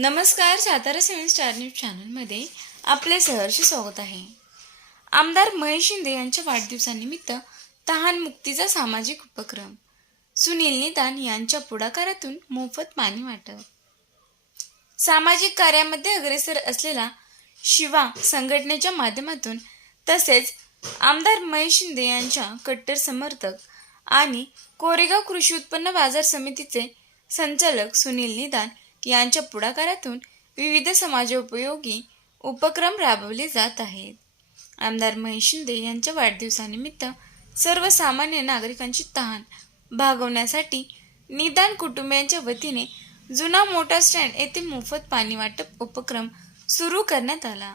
नमस्कार. Satara 7 star news चॅनलमध्ये आपले सहर्ष स्वागत आहे. आमदार महेश शिंदे यांच्या वाढदिवसानिमित्त तहानमुक्तीचा सामाजिक उपक्रम. सुनील निदान यांच्या पुढाकारातून मोफत पाणी वाटप. सामाजिक कार्यामध्ये अग्रेसर असलेला शिवा संघटनेच्या माध्यमातून तसेच आमदार महेश शिंदे यांच्या कट्टर समर्थक आणि कोरेगाव कृषी उत्पन्न बाजार समितीचे संचालक सुनील निदान यांच्या पुढाकारातून विविध समाजोपयोगी उपक्रम राबवले जात आहेत. आमदार महेश शिंदे यांच्या वाढदिवसानिमित्त सर्वसामान्य नागरिकांची तहान भागवण्यासाठी निदान कुटुंबियांच्या वतीने जुना मोटार स्टँड येथे मोफत पाणी वाटप उपक्रम सुरू करण्यात आला.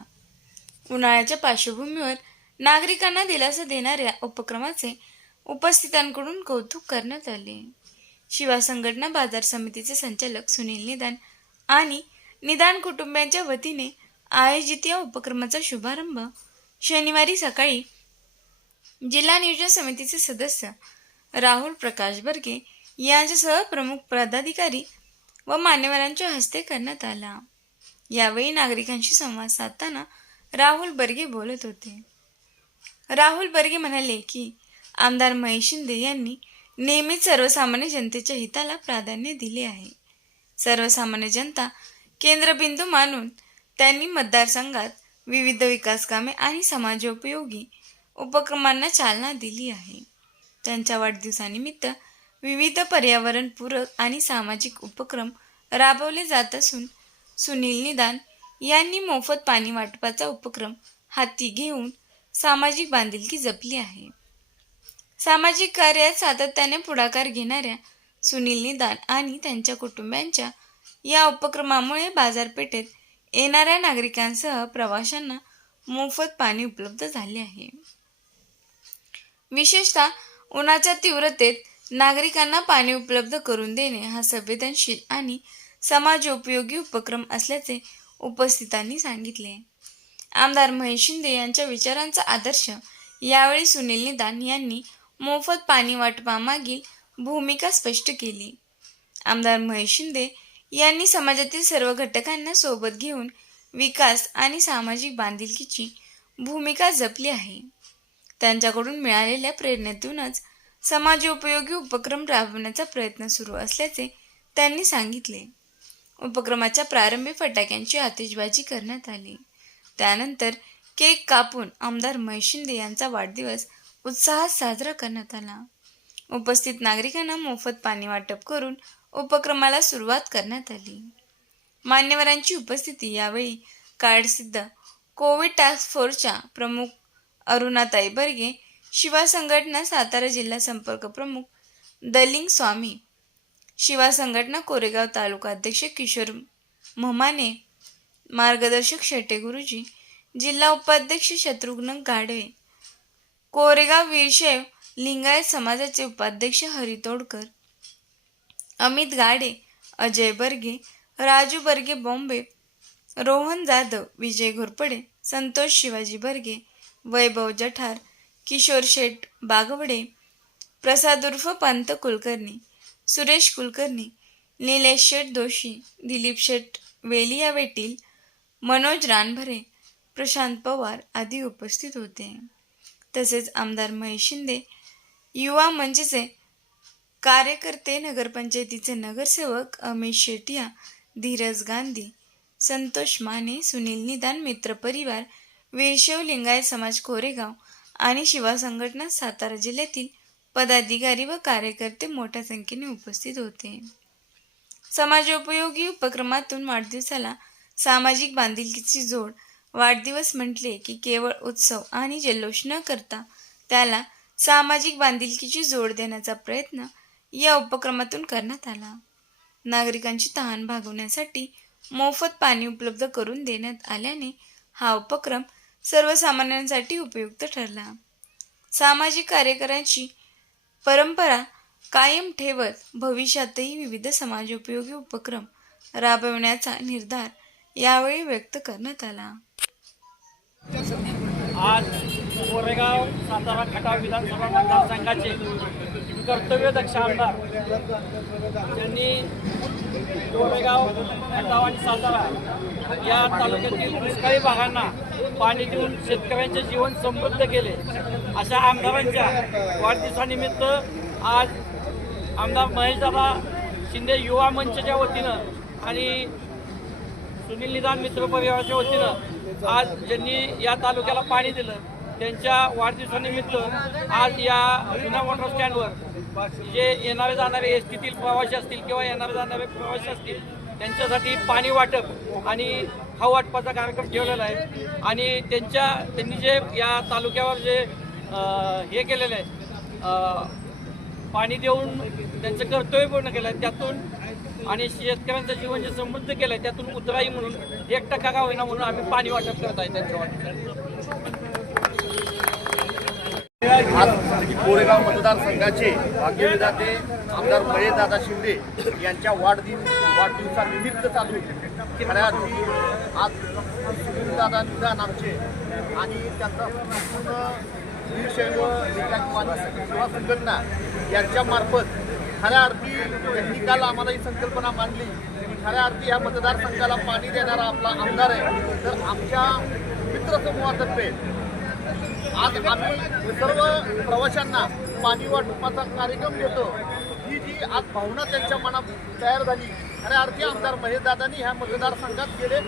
उन्हाळ्याच्या पार्श्वभूमीवर नागरिकांना दिलासा देणाऱ्या उपक्रमाचे उपस्थितांकडून कौतुक करण्यात आले. शिवा संघटना बाजार समितीचे संचालक सुनील निदान आणि निदान कुटुंबियांच्या वतीने आयोजित या उपक्रमाचा शुभारंभ शनिवारी सकाळी जिल्हा नियोजन समितीचे सदस्य राहुल प्रकाश बर्गे यांच्यासह प्रमुख पदाधिकारी व मान्यवरांच्या हस्ते करण्यात आला. यावेळी नागरिकांशी संवाद साधताना राहुल बर्गे बोलत होते. राहुल बर्गे म्हणाले की आमदार महेश शिंदे यांनी नेहमीच सर्वसामान्य जनतेच्या हिताला प्राधान्य दिले आहे. सर्वसामान्य जनता केंद्रबिंदू मानून त्यांनी मतदारसंघात विविध विकास कामे आणि समाजोपयोगी उपक्रमांना चालना दिली आहे. त्यांच्या वाढदिवसानिमित्त विविध पर्यावरणपूरक आणि सामाजिक उपक्रम राबवले जात असून सुनील निदान यांनी मोफत पाणी वाटपाचा उपक्रम हाती घेऊन सामाजिक बांधिलकी जपली आहे. सामाजिक कार्यात सातत्याने पुढाकार घेणाऱ्या सुनील निदान आणि त्यांच्या कुटुंबियांच्या या उपक्रमामुळे बाजारपेठेत येणाऱ्या नागरिकांसह प्रवाशांना मोफत पाणी उपलब्ध झाले आहे. विशेषतः उन्हाच्या तीव्रतेत नागरिकांना पाणी उपलब्ध करून देणे हा संवेदनशील आणि समाजोपयोगी उपक्रम असल्याचे उपस्थितांनी सांगितले. आमदार महेश शिंदे यांच्या विचारांचा आदर्श यावेळी सुनील निदान यांनी मोफत पाणी वाटपामागील भूमिका स्पष्ट केली. आमदार महेश शिंदे यांनी समाजातील सर्व घटकांना सोबत घेऊन विकास आणि सामाजिक बांधिलकीची भूमिका जपली आहे. त्यांच्याकडून मिळालेल्या प्रेरणेतूनच समाजोपयोगी उपक्रम राबवण्याचा प्रयत्न सुरू असल्याचे त्यांनी सांगितले. उपक्रमाच्या प्रारंभी फटाक्यांची आतिषबाजी करण्यात आली. त्यानंतर केक कापून आमदार महेश शिंदे यांचा वाढदिवस उत्साहात साजरा करण्यात आला. उपस्थित नागरिकांना मोफत पाणी वाटप करून उपक्रमाला सुरुवात करण्यात आली. मान्यवरांची उपस्थिती यावेळी कार्डसिद्ध कोविड टास्क फोर्सच्या प्रमुख अरुणाताई बर्गे, शिवा संघटना सातारा जिल्हा संपर्क प्रमुख दलिंग स्वामी, शिवा संघटना कोरेगाव तालुका अध्यक्ष किशोर म्हमाने, मार्गदर्शक शेटे गुरुजी, जिल्हा उपाध्यक्ष शत्रुघ्न गाडवे, कोरेगाव वीरशैव लिंगायत समाजाचे उपाध्यक्ष हरी तोडकर, अमित गाडे, अजय बर्गे, राजू बर्गे बॉम्बे, रोहन जाधव, विजय घोरपडे, संतोष शिवाजी बर्गे, वैभव जठार, किशोर शेठ बागवडे, प्रसाद उर्फ पंत कुलकर्णी, सुरेश कुलकर्णी, निलेश शेठ दोशी, दिलीप शेठ वेलिया वेटील, मनोज रानभरे, प्रशांत पवार आदी उपस्थित होते. तसेच आमदार महेश शिंदे युवा मंचचे कार्यकर्ते, नगरपंचायतीचे नगरसेवक अमित शेटिया, धीरज गांधी, संतोष माने, सुनील निदान मित्र परिवार, वीरशैव लिंगायत समाज कोरेगाव आणि शिवा संघटना सातारा जिल्ह्यातील पदाधिकारी व कार्यकर्ते मोठ्या संख्येने उपस्थित होते. समाजोपयोगी उपक्रमातून वाढदिवसाला सामाजिक बांधिलकीची जोड. वाढदिवस म्हटले की केवळ उत्सव आणि जल्लोष न करता त्याला सामाजिक बांधिलकीची जोड देण्याचा प्रयत्न या उपक्रमातून करण्यात आला. नागरिकांची तहान भागवण्यासाठी मोफत पाणी उपलब्ध करून देण्यात आल्याने हा उपक्रम सर्वसामान्यांसाठी उपयुक्त ठरला. सामाजिक कार्यकर्त्यांची परंपरा कायम ठेवत भविष्यातही विविध समाजोपयोगी उपक्रम राबविण्याचा निर्धार यावेळी व्यक्त करण्यात आला. आज कोरेगाव सातारा खटाव विधानसभा मतदारसंघाचे कर्तव्यदक्ष आमदार यांनी कोरेगाव खटाव आणि सातारा या तालुक्यातील दुष्काळी भागांना पाणी देऊन शेतकऱ्यांचे जीवन समृद्ध केले. अशा आमदारांच्या वाढदिवसानिमित्त आज आमदार महेशदादा शिंदे युवा मंचच्या वतीनं आणि सुनील निदान मित्र परिवाराच्या वतीनं आज ज्यांनी या तालुक्याला पाणी दिलं त्यांच्या वाढदिवसानिमित्त आज या जुन्या मोटर स्टँडवर जे येणारे जाणारे एस टीतील प्रवासी असतील किंवा येणारे जाणारे प्रवासी असतील त्यांच्यासाठी पाणी वाटप आणि खाऊ वाटपाचा कार्यक्रम ठेवलेला आहे. आणि त्यांनी जे या तालुक्यावर जे हे केलेलं आहे पाणी देऊन त्यांचं कर्तव्य पूर्ण केलं आहे त्यातून आणि शेतकऱ्यांचं जीवन जे समृद्ध केलं आहे त्यातून उतराई म्हणून 1% का होईना म्हणून आम्ही पाणी वाटप करत आहे त्यांच्या आज कोरेगाव मतदारसंघाचे भाग्यविधाते आमदार महेशदादा शिंदे यांच्या वाढदिवसानिमित्त चालू खऱ्या अर्थी आज सुनीलदादा निदान आमचे आणि त्यांचा संपूर्ण वीरशैव सेवा संघटना यांच्यामार्फत खऱ्या अर्थी त्यांनी काल आम्हाला ही संकल्पना मांडली की खऱ्या अर्थी ह्या मतदारसंघाला पाणी देणारा आपला आमदार आहे. तर आमच्या मित्रसमूहातर्फे आज आम्ही सर्व प्रवाशांना पाणी वाटपाचा कार्यक्रम घेतो. ही जी आज भावना त्यांच्या मनात तयार झाली खऱ्या अर्थी आमदार महेशदादांनी ह्या मतदारसंघात गेले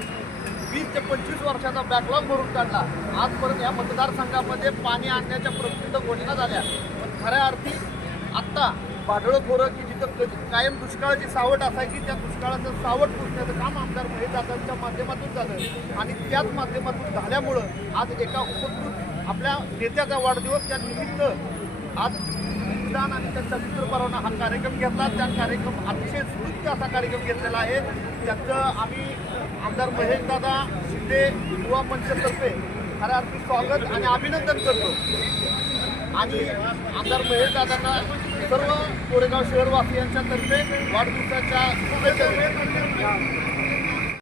20 ते 25 वर्षाचा बॅकलॉग भरून काढला. आजपर्यंत ह्या मतदारसंघामध्ये पाणी आणण्याच्या प्रसिद्ध घोषणा झाल्या. पण खऱ्या अर्थी आत्ता पाडळं खोरं की जिथं कायम दुष्काळाची सावट असायची त्या दुष्काळाचं सावट पुसण्याचं काम आमदार महेशदादांच्या माध्यमातून झालं आणि त्याच माध्यमातून झाल्यामुळं आज एका उपकृत आपल्या नेत्याचा वाढदिवस त्या निमित्त आज निदान आणि त्यांचा मित्र परवाना हा कार्यक्रम घेतला. त्या कार्यक्रम अतिशय स्तुत्य असा कार्यक्रम घेतलेला आहे. त्याचं आम्ही आमदार महेशदादा शिंदे युवा मंचतर्फे खऱ्या अर्थी स्वागत आणि अभिनंदन करतो आणि आमदार महेशदादांना सर्व कोरेगाव शहरवासियांच्या तर्फे वाढदिवसाच्या शुभेच्छा.